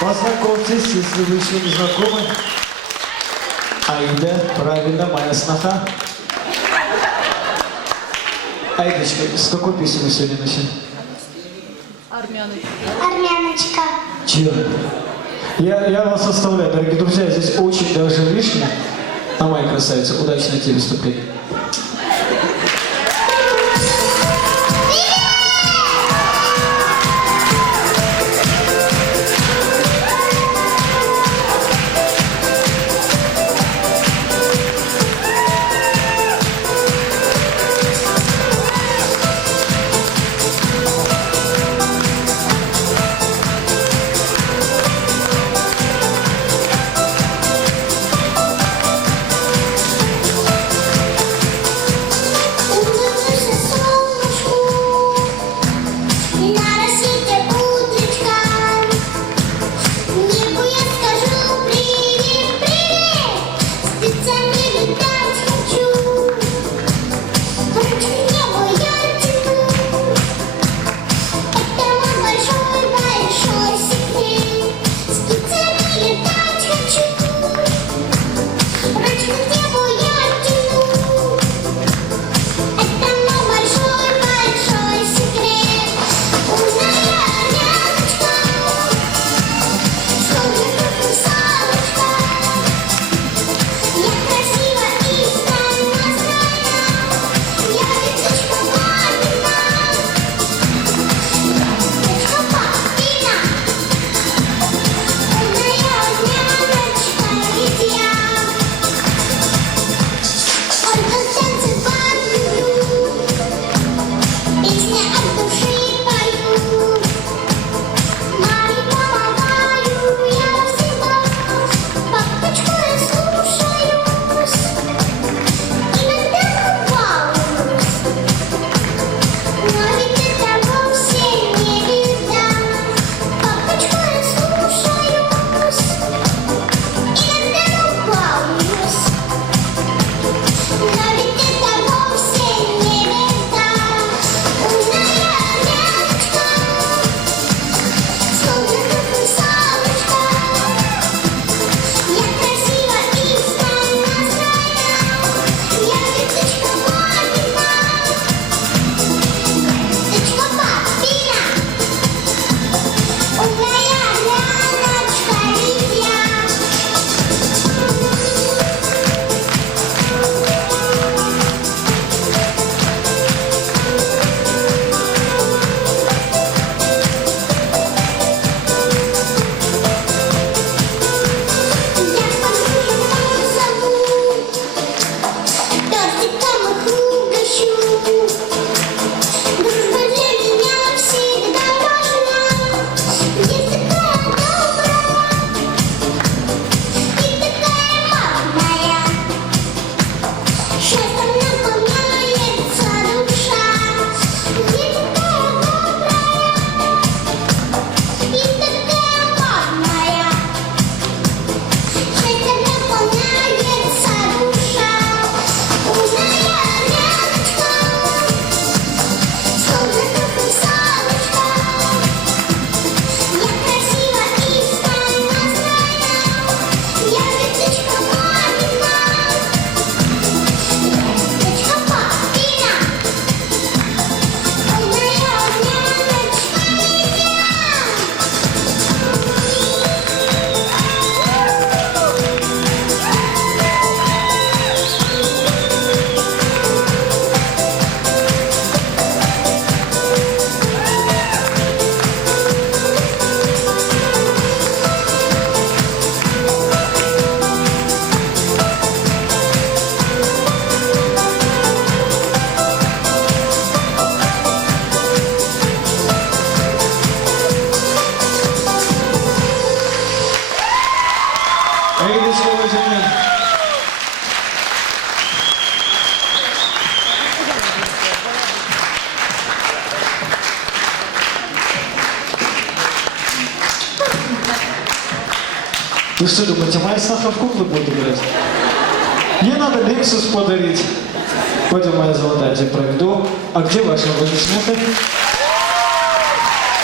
Познакомьтесь, если вы еще не знакомы. Аида, правильно, моя сноха. Аидочка, с какой песни мы сегодня начали? Армяночка. Армяночка. Чья? Я вас оставляю, дорогие друзья, здесь очень даже лишнее. А моя красавица, удачного тебе выступления. Вы что думаете, моя сноха в куклы будет играть? Мне надо Lexus подарить. Пойдем, моя золотая, я тебя проведу. А где ваши аплодисменты?